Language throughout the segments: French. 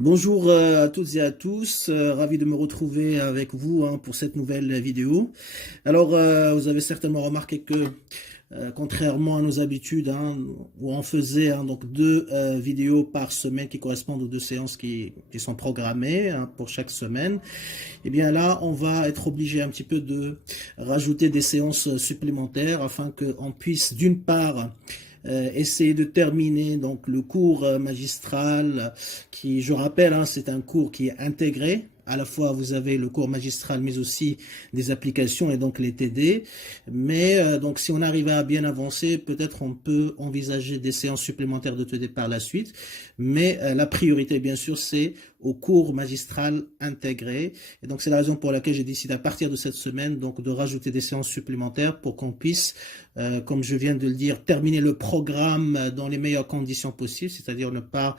Bonjour à toutes et à tous, ravi de me retrouver avec vous pour cette nouvelle vidéo. Alors, vous avez certainement remarqué que, contrairement à nos habitudes, où on faisait donc deux vidéos par semaine qui correspondent aux deux séances qui sont programmées pour chaque semaine, et bien là, on va être obligé un petit peu de rajouter des séances supplémentaires afin qu'on puisse d'une part essayer de terminer donc le cours magistral qui, je rappelle, c'est un cours qui est intégré. À la fois, vous avez le cours magistral, mais aussi des applications et donc les TD. Mais donc, si on arrive à bien avancer, peut-être on peut envisager des séances supplémentaires de TD par la suite. Mais la priorité, bien sûr, c'est au cours magistral intégré. Et donc, c'est la raison pour laquelle j'ai décidé à partir de cette semaine donc de rajouter des séances supplémentaires pour qu'on puisse, comme je viens de le dire, terminer le programme dans les meilleures conditions possibles, c'est-à-dire ne pas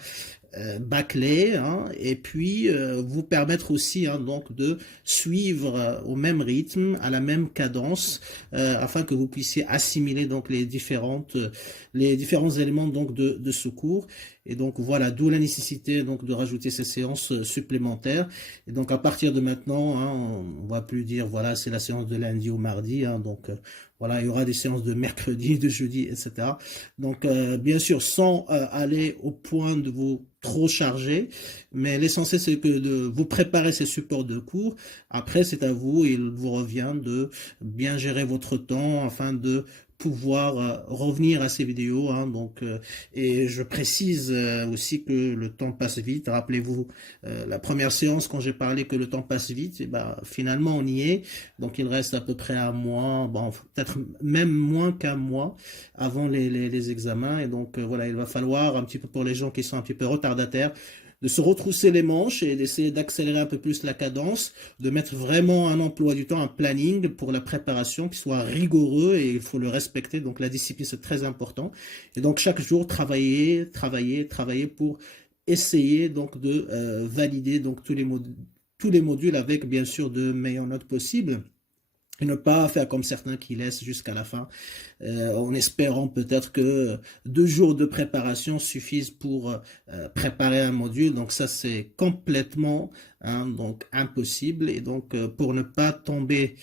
bâcler, et puis vous permettre aussi donc de suivre au même rythme, à la même cadence, afin que vous puissiez assimiler donc les différents éléments donc de ce cours. Et donc voilà, d'où la nécessité donc de rajouter ces séances supplémentaires. Et donc à partir de maintenant, on va plus dire voilà c'est la séance de lundi ou mardi, donc voilà, il y aura des séances de mercredi, de jeudi, etc. Donc, bien sûr, sans aller au point de vous trop charger, mais l'essentiel, c'est que de vous préparer ces supports de cours. Après, c'est à vous, il vous revient de bien gérer votre temps afin de pouvoir revenir à ces vidéos. Donc, et je précise aussi que le temps passe vite. Rappelez-vous, la première séance, quand j'ai parlé que le temps passe vite, et ben, finalement, on y est. Donc, il reste à peu près un mois, bon, peut-être même moins qu'un mois avant les examens. Et donc, voilà, il va falloir un petit peu pour les gens qui sont un petit peu retardataires, de se retrousser les manches et d'essayer d'accélérer un peu plus la cadence, de mettre vraiment un emploi du temps, un planning pour la préparation qui soit rigoureux et il faut le respecter. Donc, la discipline, c'est très important. Et donc, chaque jour, travailler pour essayer donc de valider donc tous les modules avec bien sûr de meilleures notes possibles. Et ne pas faire comme certains qui laissent jusqu'à la fin, en espérant peut-être que 2 jours de préparation suffisent pour préparer un module. Donc ça, c'est complètement donc impossible. Et donc, pour ne pas tomber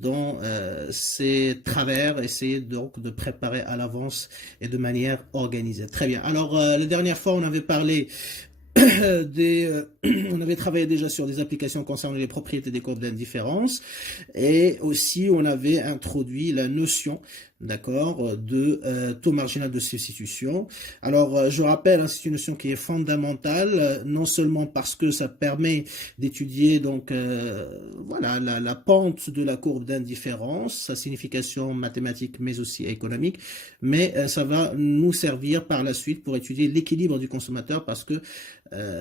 dans ces travers, essayer donc de préparer à l'avance et de manière organisée. Très bien. Alors, la dernière fois, on avait parlé on avait travaillé déjà sur des applications concernant les propriétés des courbes d'indifférence et aussi on avait introduit la notion, d'accord, de taux marginal de substitution. Alors je rappelle, c'est une notion qui est fondamentale, non seulement parce que ça permet d'étudier donc voilà la pente de la courbe d'indifférence, sa signification mathématique mais aussi économique, mais ça va nous servir par la suite pour étudier l'équilibre du consommateur parce que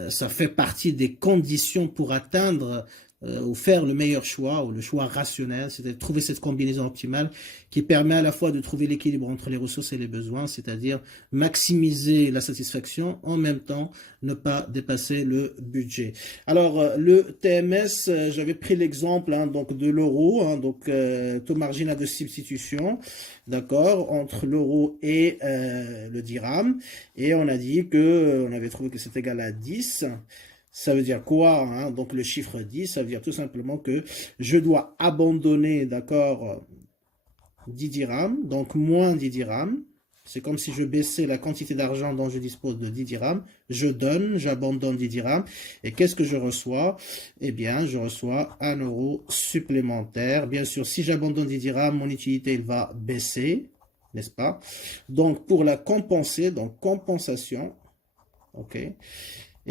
ça fait partie des conditions pour atteindre ou faire le meilleur choix ou le choix rationnel, c'est-à-dire trouver cette combinaison optimale qui permet à la fois de trouver l'équilibre entre les ressources et les besoins, c'est-à-dire maximiser la satisfaction, en même temps ne pas dépasser le budget. Alors le TMS, j'avais pris l'exemple donc de l'euro, donc taux marginal de substitution, d'accord, entre l'euro et le dirham, et on a dit que on avait trouvé que c'est égal à 10. Ça veut dire quoi, donc le chiffre 10, ça veut dire tout simplement que je dois abandonner, d'accord, 10 dirhams, donc moins 10 dirhams. C'est comme si je baissais la quantité d'argent dont je dispose de 10 dirhams. Je donne, j'abandonne 10 dirhams. Et qu'est-ce que je reçois? Eh bien, je reçois 1 € supplémentaire. Bien sûr, si j'abandonne 10 dirhams, mon utilité il va baisser, n'est-ce pas? Donc, pour la compenser, donc compensation, ok,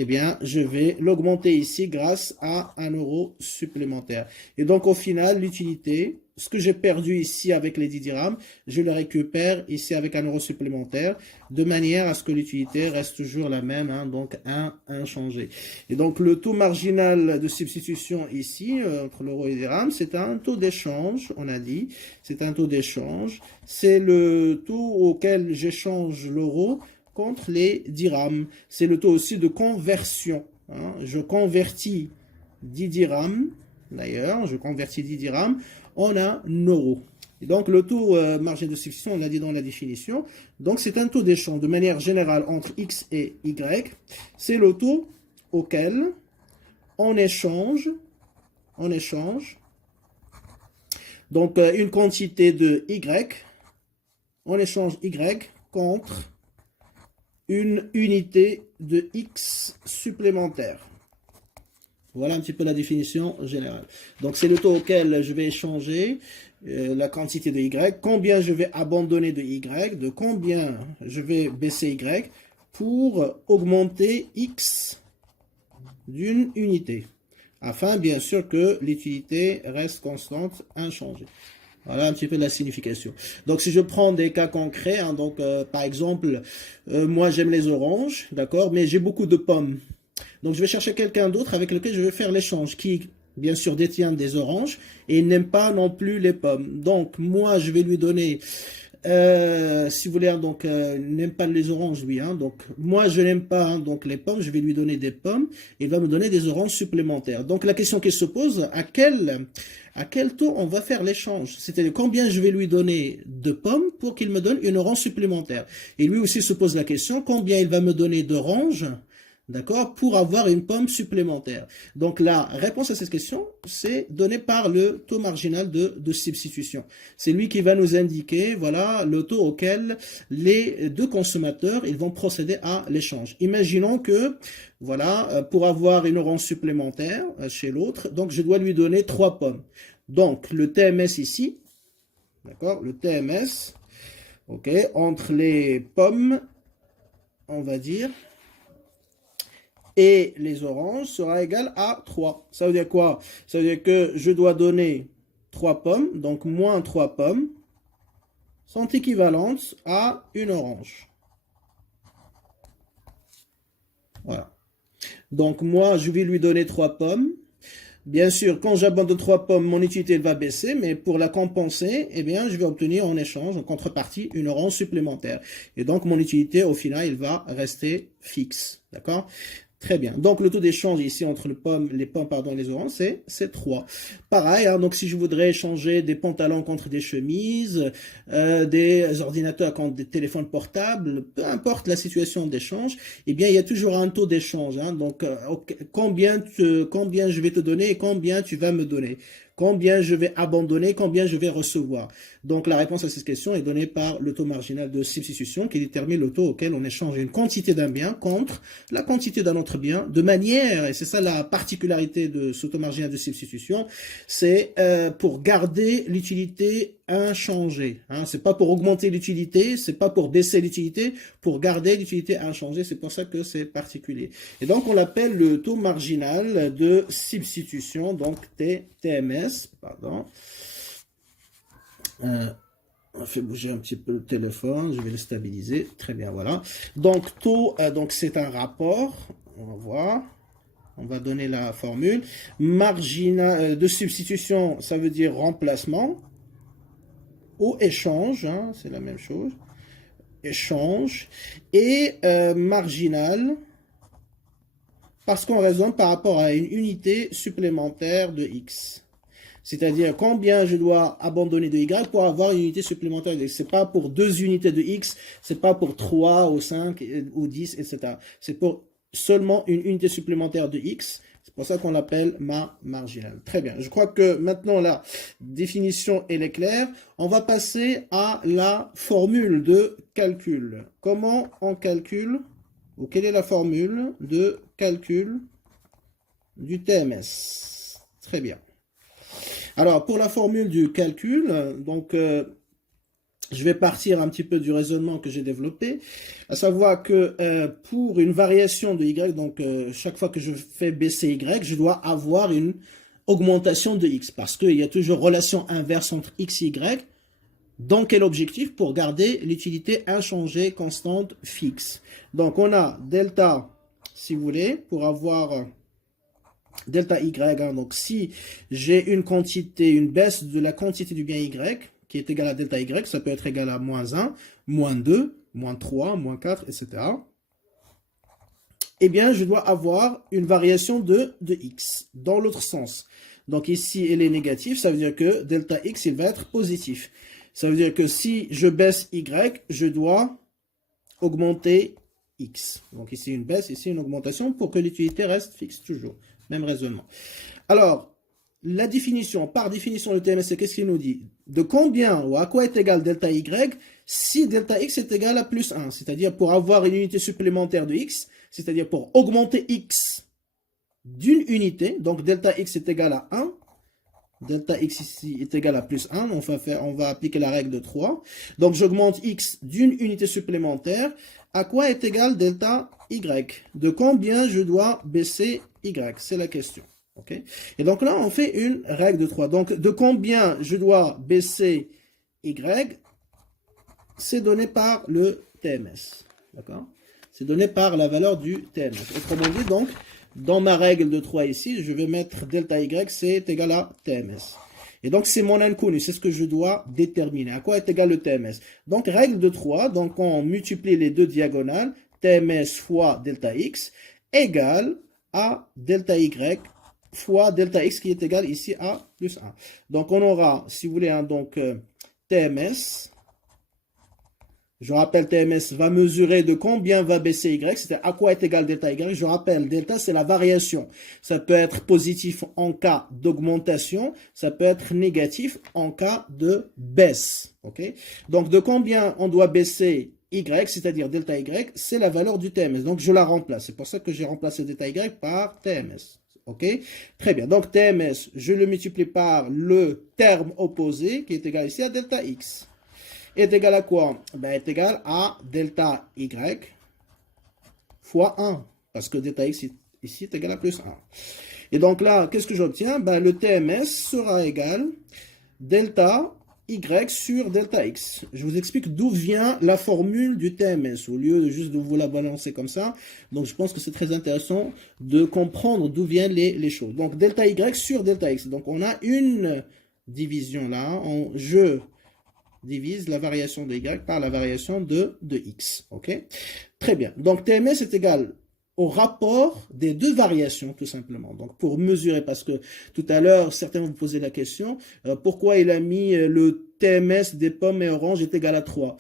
eh bien, je vais l'augmenter ici grâce à 1 € supplémentaire. Et donc, au final, l'utilité, ce que j'ai perdu ici avec les 10 dirhams, je le récupère ici avec 1 € supplémentaire, de manière à ce que l'utilité reste toujours la même, donc 1 inchangé. Et donc, le taux marginal de substitution ici, entre l'euro et les dirhams, c'est un taux d'échange, on a dit, c'est un taux d'échange. C'est le taux auquel j'échange l'euro contre les dirhams. C'est le taux aussi de conversion. Je convertis 10 dirhams, d'ailleurs, je convertis 10 dirhams en 1 €. Et donc, le taux marginal de substitution, on l'a dit dans la définition, donc c'est un taux d'échange de manière générale entre X et Y. C'est le taux auquel on échange, donc une quantité de Y, on échange Y contre une unité de X supplémentaire. Voilà un petit peu la définition générale. Donc c'est le taux auquel je vais échanger la quantité de Y, combien je vais abandonner de Y, de combien je vais baisser Y pour augmenter X d'une unité, afin bien sûr que l'utilité reste constante, inchangée. Voilà un petit peu la signification. Donc si je prends des cas concrets, hein, donc par exemple, moi j'aime les oranges, d'accord, mais j'ai beaucoup de pommes. Donc je vais chercher quelqu'un d'autre avec lequel je vais faire l'échange, qui bien sûr détient des oranges et n'aime pas non plus les pommes. Donc moi je vais lui donner, si vous voulez, hein, donc n'aime pas les oranges lui, hein, donc moi je n'aime pas hein, donc les pommes, je vais lui donner des pommes, et il va me donner des oranges supplémentaires. Donc la question qui se pose, à quel taux on va faire l'échange? C'est-à-dire combien je vais lui donner de pommes pour qu'il me donne une orange supplémentaire. Et lui aussi se pose la question, combien il va me donner d'oranges, d'accord, pour avoir une pomme supplémentaire. Donc la réponse à cette question, c'est donné par le taux marginal de substitution. C'est lui qui va nous indiquer, voilà, le taux auquel les deux consommateurs, ils vont procéder à l'échange. Imaginons que, voilà, pour avoir une orange supplémentaire chez l'autre, donc je dois lui donner 3 pommes. Donc le TMS ici, d'accord, le TMS, ok, entre les pommes, on va dire, et les oranges sera égal à 3. Ça veut dire quoi? Ça veut dire que je dois donner 3 pommes, donc moins 3 pommes, sont équivalentes à une orange. Voilà. Donc moi, je vais lui donner 3 pommes. Bien sûr, quand j'abandonne 3 pommes, mon utilité va baisser, mais pour la compenser, eh bien, je vais obtenir en échange, en contrepartie, une orange supplémentaire. Et donc, mon utilité, au final, il va rester fixe. D'accord? Très bien. Donc, le taux d'échange ici entre les pommes et les oranges, c'est 3. Pareil, hein, donc si je voudrais échanger des pantalons contre des chemises, des ordinateurs contre des téléphones portables, peu importe la situation d'échange, eh bien, il y a toujours un taux d'échange. Hein, donc, combien je vais te donner et combien tu vas me donner. Combien je vais abandonner, combien je vais recevoir. Donc la réponse à cette question est donnée par le taux marginal de substitution qui détermine le taux auquel on échange une quantité d'un bien contre la quantité d'un autre bien, de manière, et c'est ça la particularité de ce taux marginal de substitution, c'est pour garder l'utilité inchangée. Hein. C'est pas pour augmenter l'utilité, c'est pas pour baisser l'utilité, pour garder l'utilité inchangée. C'est pour ça que c'est particulier. Et donc on l'appelle le taux marginal de substitution, donc TMS, pardon. On fait bouger un petit peu le téléphone, je vais le stabiliser. Très bien, voilà. Donc taux, donc c'est un rapport. On va voir. On va donner la formule. Marginal de substitution, ça veut dire remplacement. Au échange, hein, c'est la même chose. Échange. Et marginal, parce qu'on raisonne par rapport à une unité supplémentaire de X. C'est-à-dire combien je dois abandonner de Y pour avoir une unité supplémentaire de X. Ce n'est pas pour 2 unités de X, ce n'est pas pour 3 ou 5 ou 10, etc. C'est pour seulement une unité supplémentaire de X. C'est pour ça qu'on l'appelle marginale. Très bien. Je crois que maintenant la définition elle est claire. On va passer à la formule de calcul. Comment on calcule, ou quelle est la formule de calcul du TMS? Très bien. Alors, pour la formule du calcul, donc, je vais partir un petit peu du raisonnement que j'ai développé, à savoir que pour une variation de Y, donc chaque fois que je fais baisser Y, je dois avoir une augmentation de X, parce qu'il y a toujours relation inverse entre X et Y. Dans quel objectif? Pour garder l'utilité inchangée, constante, fixe. Donc, on a delta, si vous voulez, pour avoir delta Y, hein, donc si j'ai une quantité, une baisse de la quantité du bien Y, qui est égale à delta Y, ça peut être égal à moins 1, moins 2, moins 3, moins 4, etc. Eh bien, je dois avoir une variation de X, dans l'autre sens. Donc ici, elle est négative, ça veut dire que delta X, il va être positif. Ça veut dire que si je baisse Y, je dois augmenter x. Donc ici une baisse, ici une augmentation pour que l'utilité reste fixe, toujours. Même raisonnement. Alors, la définition, par définition, le TMS, qu'est-ce qu'il nous dit? De combien ou à quoi est égal delta y si delta x est égal à plus 1? C'est-à-dire pour avoir une unité supplémentaire de x, c'est-à-dire pour augmenter x d'une unité, donc delta x est égal à 1, delta x ici est égal à plus 1, on va appliquer la règle de 3. Donc j'augmente x d'une unité supplémentaire. À quoi est égal delta y? De combien je dois baisser y? C'est la question. Okay? Et donc là, on fait une règle de 3. Donc de combien je dois baisser y? C'est donné par le TMS. D'accord? C'est donné par la valeur du TMS. Autrement dit, donc, dans ma règle de 3 ici, je vais mettre delta y, c'est égal à TMS. Et donc, c'est mon inconnu, c'est ce que je dois déterminer. À quoi est égal le TMS? Donc, règle de 3, donc on multiplie les deux diagonales, TMS fois delta x, égale à delta y fois delta x qui est égal ici à plus 1. Donc, on aura, si vous voulez, donc TMS. Je rappelle, TMS va mesurer de combien va baisser Y, c'est-à-dire à quoi est égal delta Y. Je rappelle, delta, c'est la variation. Ça peut être positif en cas d'augmentation, ça peut être négatif en cas de baisse. Okay? Donc, de combien on doit baisser Y, c'est-à-dire delta Y, c'est la valeur du TMS. Donc, je la remplace. C'est pour ça que j'ai remplacé delta Y par TMS. Ok, très bien. Donc, TMS, je le multiplie par le terme opposé, qui est égal ici à delta X. Est égal à quoi? Ben, est égal à delta y fois 1. Parce que delta x ici est égal à plus 1. Et donc là, qu'est-ce que j'obtiens? Ben, le TMS sera égal delta y sur delta x. Je vous explique d'où vient la formule du TMS, au lieu de juste de vous la balancer comme ça. Donc je pense que c'est très intéressant de comprendre d'où viennent les choses. Donc delta y sur delta x. Donc on a une division là. Je divise la variation de y par la variation de x. Ok? Très bien. Donc TMS est égal au rapport des deux variations, tout simplement. Donc pour mesurer, parce que tout à l'heure, certains vous posaient la question, pourquoi il a mis le TMS des pommes et oranges est égal à 3?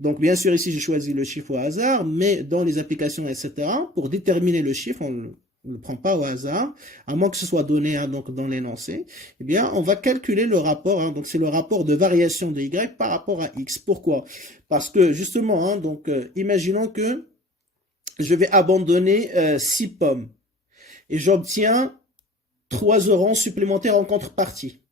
Donc bien sûr, ici, j'ai choisi le chiffre au hasard, mais dans les applications, etc., pour déterminer le chiffre, on ne le prend pas au hasard, à moins que ce soit donné donc dans l'énoncé, eh bien, on va calculer le rapport, donc c'est le rapport de variation de y par rapport à x. Pourquoi? Parce que justement, donc imaginons que je vais abandonner 6 pommes et j'obtiens 3 oranges supplémentaires en contrepartie.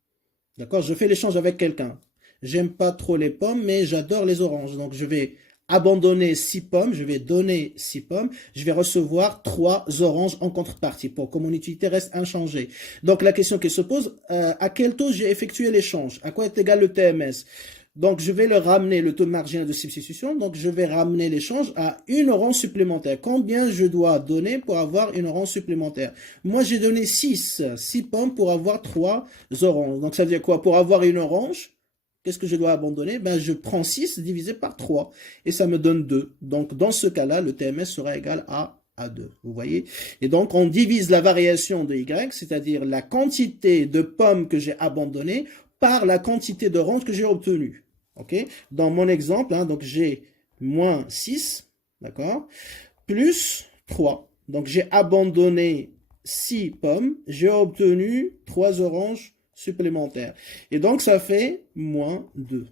D'accord? Je fais l'échange avec quelqu'un. J'aime pas trop les pommes, mais j'adore les oranges. Donc, je vais abandonner 6 pommes, je vais donner 6 pommes, je vais recevoir 3 oranges en contrepartie pour que mon utilité reste inchangée. Donc, la question qui se pose, à quel taux j'ai effectué l'échange? À quoi est égal le TMS? Donc, je vais le ramener, le taux marginal de substitution. Donc, je vais ramener l'échange à une orange supplémentaire. Combien je dois donner pour avoir une orange supplémentaire? Moi, j'ai donné 6 pommes pour avoir 3 oranges. Donc, ça veut dire quoi? Pour avoir une orange, qu'est-ce que je dois abandonner? Ben, je prends 6 divisé par 3 et ça me donne 2. Donc, dans ce cas-là, le TMS sera égal à 2. Vous voyez? Et donc, on divise la variation de Y, c'est-à-dire la quantité de pommes que j'ai abandonnées par la quantité d'oranges que j'ai obtenues. Ok? Dans mon exemple, donc j'ai moins 6, d'accord? Plus 3. Donc, j'ai abandonné 6 pommes, j'ai obtenu 3 oranges supplémentaires. Et donc, ça fait moins 2.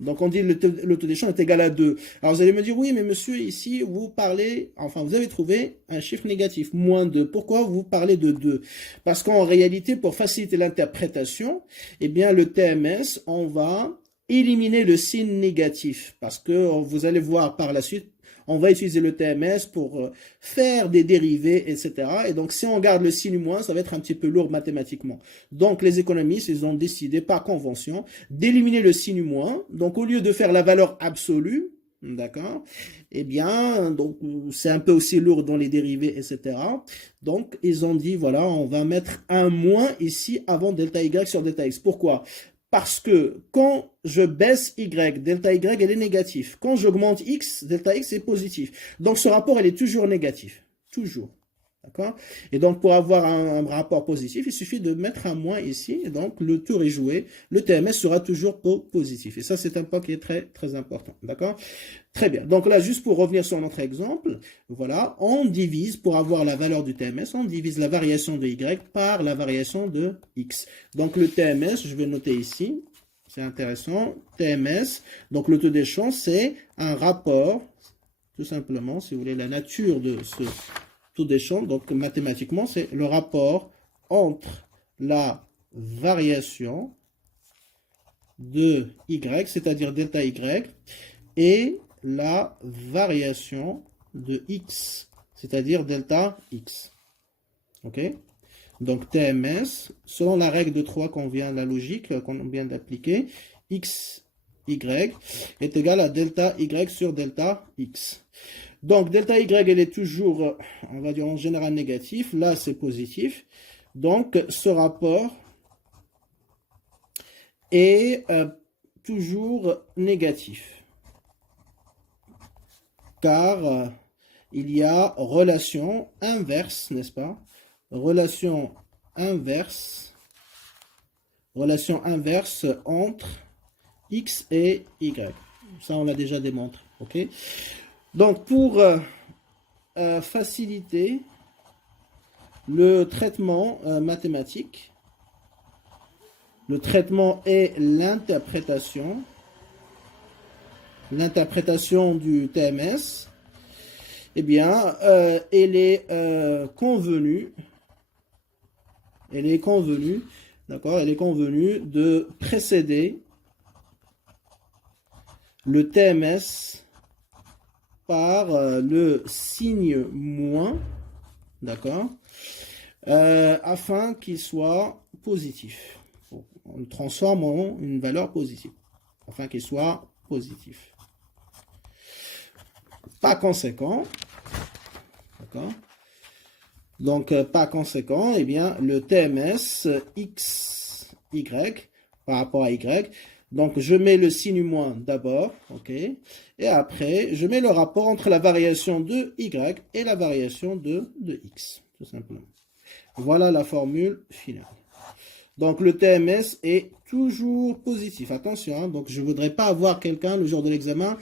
Donc, on dit le taux d'échange est égal à 2. Alors, vous allez me dire, oui, mais monsieur, ici, vous parlez, enfin, vous avez trouvé un chiffre négatif, moins 2. Pourquoi vous parlez de 2? Parce qu'en réalité, pour faciliter l'interprétation, eh bien, le TMS, on va éliminer le signe négatif. Parce que vous allez voir par la suite, on va utiliser le TMS pour faire des dérivés, etc. Et donc, si on garde le signe moins, ça va être un petit peu lourd mathématiquement. Donc, les économistes, ils ont décidé par convention d'éliminer le signe moins. Donc, au lieu de faire la valeur absolue, d'accord, eh bien, donc c'est un peu aussi lourd dans les dérivés, etc. Donc, ils ont dit, voilà, on va mettre un moins ici avant delta y sur delta x. Pourquoi? Parce que quand je baisse y, delta y, elle est négative. Quand j'augmente x, delta x est positif. Donc ce rapport, elle est toujours négatif. Toujours. D'accord? Et donc, pour avoir un rapport positif, il suffit de mettre un moins ici. Et donc, le tour est joué. Le TMS sera toujours positif. Et ça, c'est un point qui est très, très important. D'accord? Très bien. Donc là, juste pour revenir sur notre exemple, voilà, on divise, pour avoir la valeur du TMS, on divise la variation de Y par la variation de X. Donc le TMS, je vais noter ici, c'est intéressant, TMS, donc le taux d'échange, c'est un rapport, tout simplement, si vous voulez, la nature de ce taux d'échange, donc mathématiquement, c'est le rapport entre la variation de Y, c'est-à-dire delta Y, et la variation de X, c'est-à-dire delta X. OK? Donc TMS, selon la règle de 3 qu'on vient, la logique qu'on vient d'appliquer, X, Y est égal à delta Y sur delta X. Donc delta Y, elle est toujours, on va dire en général négatif. Là, c'est positif. Donc ce rapport est toujours négatif. Car il y a relation inverse, n'est-ce pas? Relation inverse entre X et Y. Ça, on l'a déjà démontré. OK? Donc, pour faciliter le traitement mathématique, le traitement et l'interprétation du TMS, eh bien, elle est convenue, d'accord, elle est convenue de précéder le TMS par le signe moins, d'accord, afin qu'il soit positif. On le transforme en une valeur positive, afin qu'il soit positif. Par conséquent, d'accord, donc par conséquent, eh bien, le TMS X, Y, par rapport à Y, donc je mets le signe moins d'abord, ok, et après, je mets le rapport entre la variation de Y et la variation de X, tout simplement. Voilà la formule finale. Donc le TMS est toujours positif. Attention, hein, donc je ne voudrais pas avoir quelqu'un le jour de l'examen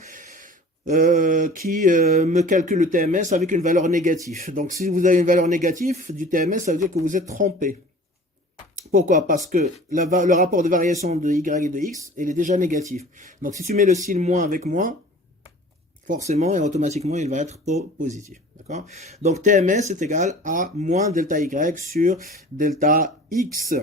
qui me calcule le TMS avec une valeur négative. Donc si vous avez une valeur négative du TMS, ça veut dire que vous êtes trompé. Pourquoi? Parce que le rapport de variation de Y et de X, il est déjà négatif. Donc si tu mets le signe moins avec moins, forcément et automatiquement, il va être positif. D'accord? Donc TMS est égal à moins delta Y sur delta X.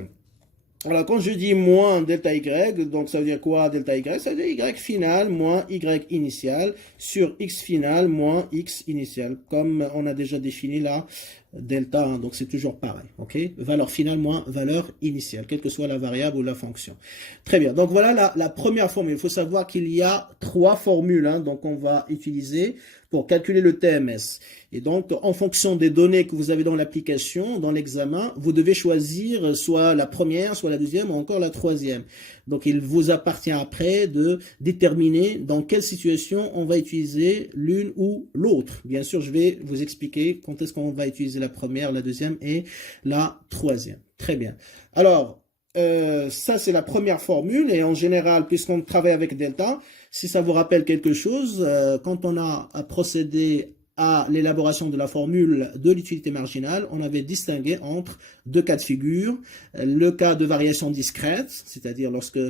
Alors, quand je dis moins delta Y, donc ça veut dire quoi delta Y? Ça veut dire Y final moins Y initial sur X final moins X initial, comme on a déjà défini là, delta, hein, donc c'est toujours pareil, ok? Valeur finale moins valeur initiale, quelle que soit la variable ou la fonction. Très bien, donc voilà la première formule. Il faut savoir qu'il y a 3 formules, hein, donc on va utiliser pour calculer le TMS. Et donc, en fonction des données que vous avez dans l'application, dans l'examen, vous devez choisir soit la première, soit la deuxième, ou encore la troisième. Donc, il vous appartient après de déterminer dans quelle situation on va utiliser l'une ou l'autre. Bien sûr, je vais vous expliquer quand est-ce qu'on va utiliser la première, la deuxième et la troisième. Très bien. Alors, ça, c'est la première formule. Et en général, puisqu'on travaille avec delta, si ça vous rappelle quelque chose, quand on a procédé à l'élaboration de la formule de l'utilité marginale, on avait distingué entre 2 cas de figure. Le cas de variation discrète, c'est-à-dire lorsque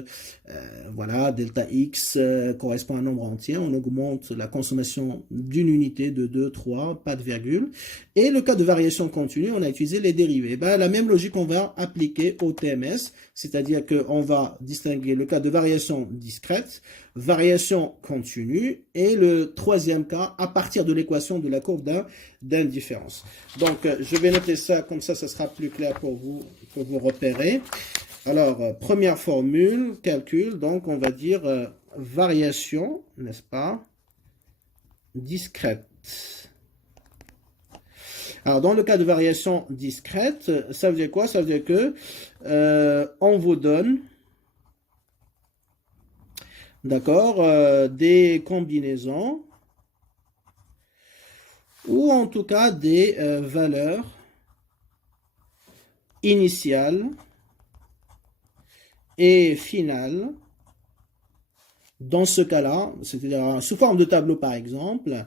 voilà, delta x correspond à un nombre entier, on augmente la consommation d'une unité de 2, 3, pas de virgule. Et le cas de variation continue, on a utilisé les dérivés. Ben, la même logique on va appliquer au TMS, c'est-à-dire qu'on va distinguer le cas de variation discrète, variation continue, et le troisième cas à partir de l'équation de la courbe d'indifférence. Donc, je vais noter ça, comme ça sera plus clair pour vous repérer. Alors, première formule, calcul, donc on va dire variation, n'est-ce pas, discrète. Alors, dans le cas de variation discrète, ça veut dire quoi? Ça veut dire que on vous donne, d'accord, des combinaisons, ou en tout cas des valeurs initiale et finale. Dans ce cas-là, c'est-à-dire sous forme de tableau par exemple,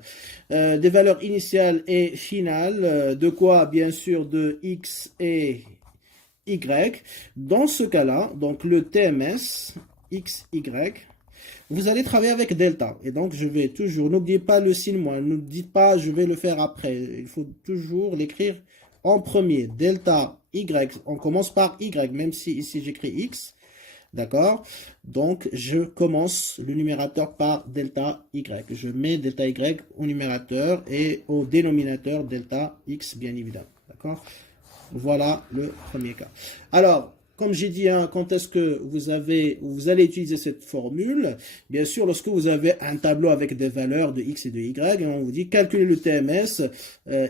des valeurs initiales et finales, de quoi bien sûr de x et y. Dans ce cas-là, donc le TMS, x, y, vous allez travailler avec delta. Et donc je vais toujours, n'oubliez pas le signe moins, ne dites pas je vais le faire après. Il faut toujours l'écrire en premier. Delta, y, on commence par y, même si ici j'écris x. D'accord? Donc, je commence le numérateur par delta y. Je mets delta y au numérateur et au dénominateur delta x, bien évidemment. D'accord? Voilà le premier cas. Alors, comme j'ai dit, hein, quand est-ce que vous allez utiliser cette formule? Bien sûr, lorsque vous avez un tableau avec des valeurs de x et de y, on vous dit calculer le TMS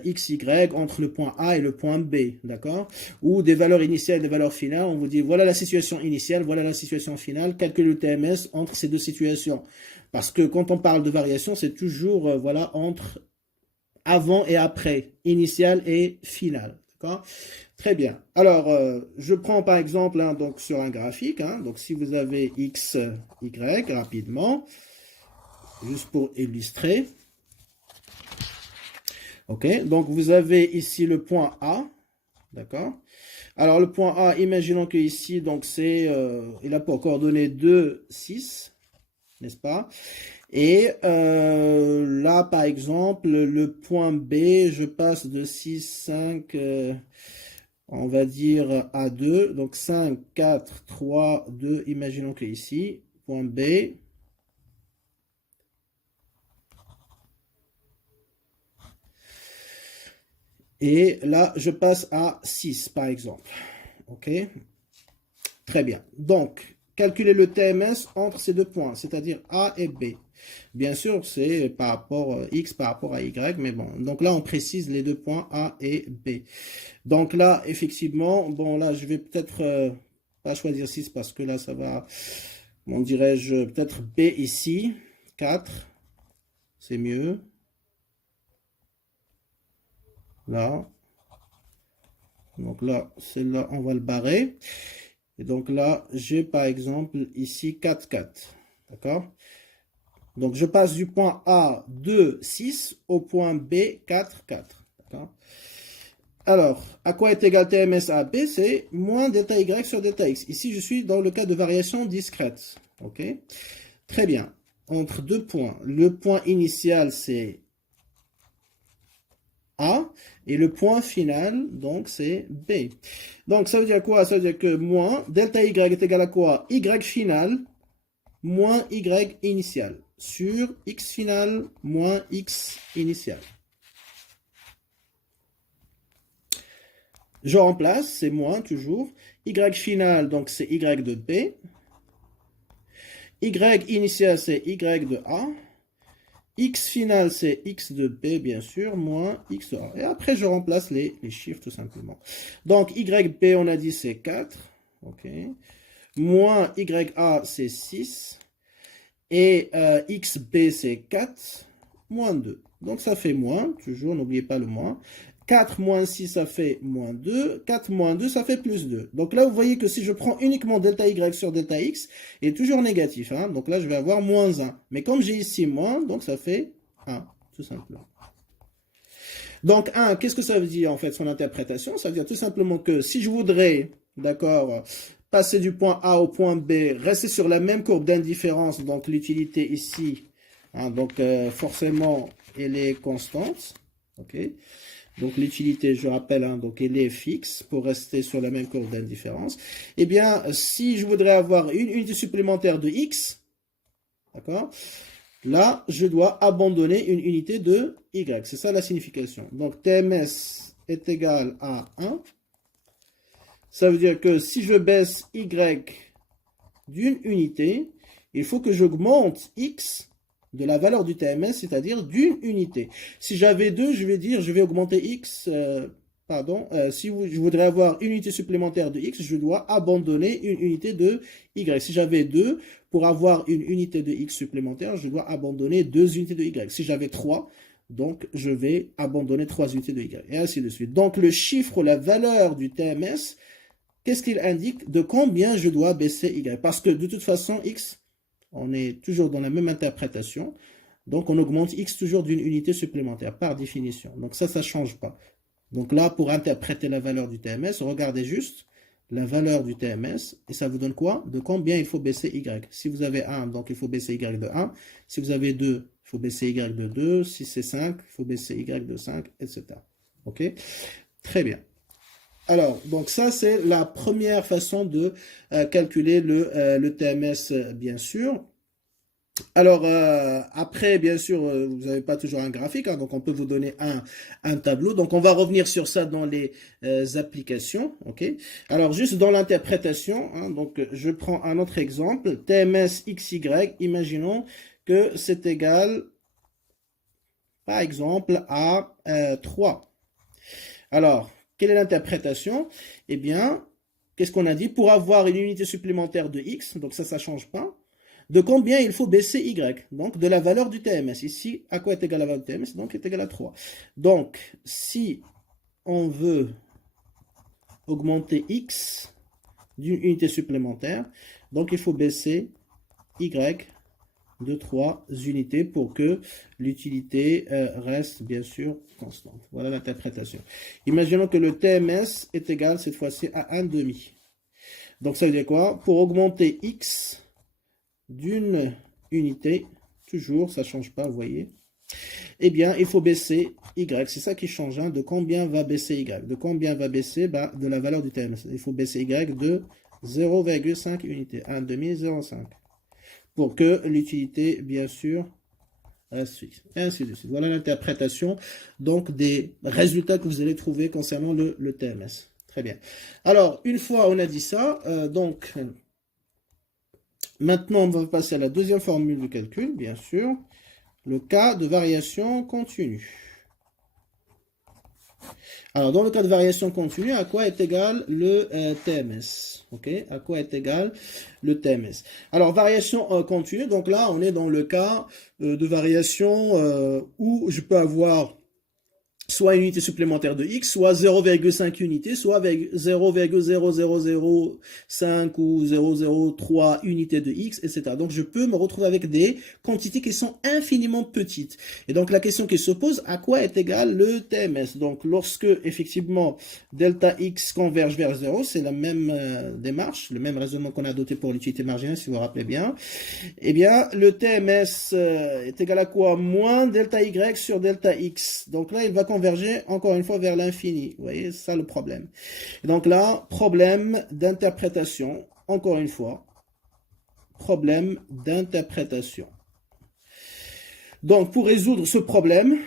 x, y entre le point A et le point B, d'accord? Ou des valeurs initiales et des valeurs finales, on vous dit voilà la situation initiale, voilà la situation finale, calculer le TMS entre ces deux situations. Parce que quand on parle de variation, c'est toujours voilà entre avant et après, initial et final. Très bien. Alors, je prends par exemple hein, donc sur un graphique. Hein, donc, si vous avez x, y, rapidement, juste pour illustrer. OK. Donc, vous avez ici le point A. D'accord. Alors, le point A, imaginons que ici, donc c'est, il a pour coordonnées 2, 6, n'est-ce pas? Et là, par exemple, le point B, je passe de 6, 5, on va dire à 2. Donc 5, 4, 3, 2. Imaginons que ici, point B. Et là, je passe à 6, par exemple. OK? Très bien. Donc, calculer le TMS entre ces deux points, c'est-à-dire A et B. Bien sûr, c'est par rapport à X par rapport à Y, mais bon. Donc là, on précise les deux points A et B. Donc là, effectivement, bon là, je vais peut-être pas choisir 6 parce que là, ça va, comment dirais-je, peut-être B ici, 4, c'est mieux. Là. Donc là, celle-là, on va le barrer. Et donc là, j'ai par exemple ici 4, 4. D'accord? Donc je passe du point A 2, 6 au point B 4, 4. D'accord? Alors, à quoi est égal TMS à B? C'est moins delta Y sur delta X. Ici, je suis dans le cas de variation discrète. OK? Très bien. Entre deux points. Le point initial, c'est A. Et le point final, donc, c'est B. Donc, ça veut dire quoi? Ça veut dire que moins delta Y est égal à quoi? Y final moins Y initial sur X final moins X initial. Je remplace, c'est moins toujours. Y final, donc c'est Y de B. Y initial, c'est Y de A. X final, c'est X de B, bien sûr, moins X de A. Et après, je remplace les chiffres, tout simplement. Donc, YB, on a dit, c'est 4. OK. Moins YA, c'est 6. Et XB, c'est 4. Moins 2. Donc, ça fait moins. Toujours, n'oubliez pas le moins. 4 moins 6, ça fait moins 2. 4 moins 2, ça fait plus 2. Donc là, vous voyez que si je prends uniquement delta Y sur delta X, il est toujours négatif. Hein? Donc là, je vais avoir moins 1. Mais comme j'ai ici moins, donc ça fait 1, tout simplement. Donc 1, qu'est-ce que ça veut dire en fait, son interprétation? Ça veut dire tout simplement que si je voudrais, d'accord, passer du point A au point B, rester sur la même courbe d'indifférence, donc l'utilité ici, hein, donc forcément, elle est constante. OK. Donc l'utilité, je rappelle, hein, donc elle est fixe pour rester sur la même courbe d'indifférence. Eh bien, si je voudrais avoir une unité supplémentaire de x, d'accord, là, je dois abandonner une unité de y. C'est ça la signification. Donc TMS est égal à 1. Ça veut dire que si je baisse y d'une unité, il faut que j'augmente x de la valeur du TMS, c'est-à-dire d'une unité. Si j'avais 2, je vais dire, je vais augmenter x, si je voudrais avoir une unité supplémentaire de x, je dois abandonner une unité de y. Si j'avais 2, pour avoir une unité de x supplémentaire, je dois abandonner 2 unités de y. Si j'avais 3, donc je vais abandonner 3 unités de y, et ainsi de suite. Donc le chiffre, la valeur du TMS, qu'est-ce qu'il indique? De combien je dois baisser y? Parce que de toute façon, x, on est toujours dans la même interprétation. Donc, on augmente x toujours d'une unité supplémentaire, par définition. Donc, ça ne change pas. Donc là, pour interpréter la valeur du TMS, regardez juste la valeur du TMS, et ça vous donne quoi? De combien il faut baisser y. Si vous avez 1, donc il faut baisser y de 1. Si vous avez 2, il faut baisser y de 2. Si c'est 5, il faut baisser y de 5, etc. OK? Très bien. Alors, donc ça, c'est la première façon de calculer le TMS, bien sûr. Alors, après, bien sûr, vous n'avez pas toujours un graphique, hein, donc on peut vous donner un tableau. Donc, on va revenir sur ça dans les applications. OK? Alors, juste dans l'interprétation, hein, donc je prends un autre exemple. TMS XY, imaginons que c'est égal, par exemple, à 3. Alors, quelle est l'interprétation? Eh bien, qu'est-ce qu'on a dit? Pour avoir une unité supplémentaire de X, donc ça ne change pas. De combien il faut baisser Y? Donc, de la valeur du TMS. Ici, à quoi est égal la valeur du TMS? Donc, est égal à 3. Donc, si on veut augmenter X d'une unité supplémentaire, donc il faut baisser Y de 3 unités pour que l'utilité reste bien sûr constante. Voilà l'interprétation. Imaginons que le TMS est égal cette fois-ci à 1,5. Donc ça veut dire quoi? Pour augmenter X d'une unité, toujours, ça ne change pas, vous voyez, eh bien, il faut baisser Y. C'est ça qui change. Hein. De combien va baisser Y? De combien va baisser? De la valeur du TMS. Il faut baisser Y de 0,5 unités. 1,5, 0,5. Pour que l'utilité, bien sûr, reste fixe. Et ainsi de suite. Voilà l'interprétation donc des résultats que vous allez trouver concernant le TMS. Très bien. Alors, une fois on a dit ça, donc, maintenant on va passer à la deuxième formule de calcul, bien sûr. Le cas de variation continue. Alors, dans le cas de variation continue, à quoi est égal le TMS? OK? À quoi est égal le TMS? Alors, variation continue, donc là, on est dans le cas de variation où je peux avoir soit une unité supplémentaire de X, soit 0,5 unités, soit avec 0,0005 ou 0,03 unités de X, etc. Donc, je peux me retrouver avec des quantités qui sont infiniment petites. Et donc, la question qui se pose, à quoi est égal le TMS? Donc, lorsque, effectivement, delta X converge vers 0, c'est la même démarche, le même raisonnement qu'on a adopté pour l'utilité marginale, si vous vous rappelez bien. Eh bien, le TMS est égal à quoi? Moins delta Y sur delta X. Donc là, il va converger encore une fois vers l'infini. Vous voyez, c'est ça le problème. Et donc là, problème d'interprétation. Encore une fois, problème d'interprétation. Donc, pour résoudre ce problème,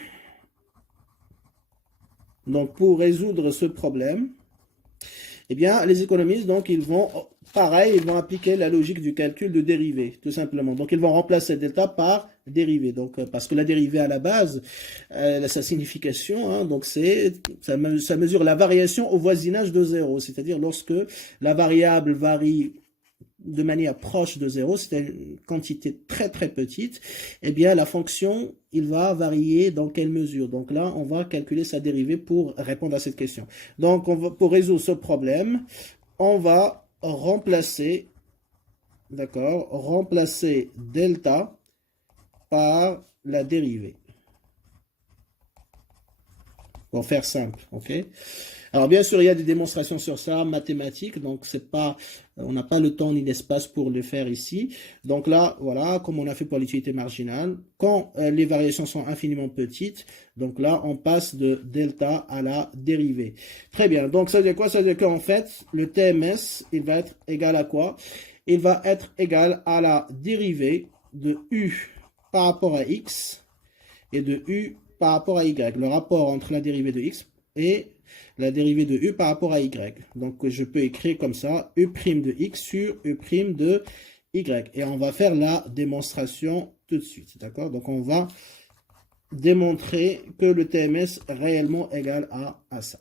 eh bien, les économistes, donc, ils vont, pareil, ils vont appliquer la logique du calcul de dérivée, tout simplement. Donc, ils vont remplacer delta par dérivée. Donc, parce que la dérivée, à la base, sa signification, hein, donc, ça mesure la variation au voisinage de 0. C'est-à-dire, lorsque la variable varie de manière proche de 0, c'est une quantité très très petite, eh bien la fonction, il va varier dans quelle mesure? Donc là, on va calculer sa dérivée pour répondre à cette question. Donc, pour résoudre ce problème, on va remplacer, d'accord, remplacer delta par la dérivée. Pour faire simple, ok? Alors bien sûr, il y a des démonstrations sur ça, mathématiques, donc c'est pas, on n'a pas le temps ni l'espace pour le faire ici. Donc là, voilà, comme on a fait pour l'utilité marginale, quand les variations sont infiniment petites, donc là, on passe de delta à la dérivée. Très bien, donc ça veut dire quoi? Ça veut dire qu'en fait, le TMS, il va être égal à quoi? Il va être égal à la dérivée de U par rapport à X et de U par rapport à Y. Le rapport entre la dérivée de X et la dérivée de U par rapport à Y. Donc, je peux écrire comme ça, U' de X sur U' de Y. Et on va faire la démonstration tout de suite. D'accord? Donc, on va démontrer que le TMS est réellement égal à ça.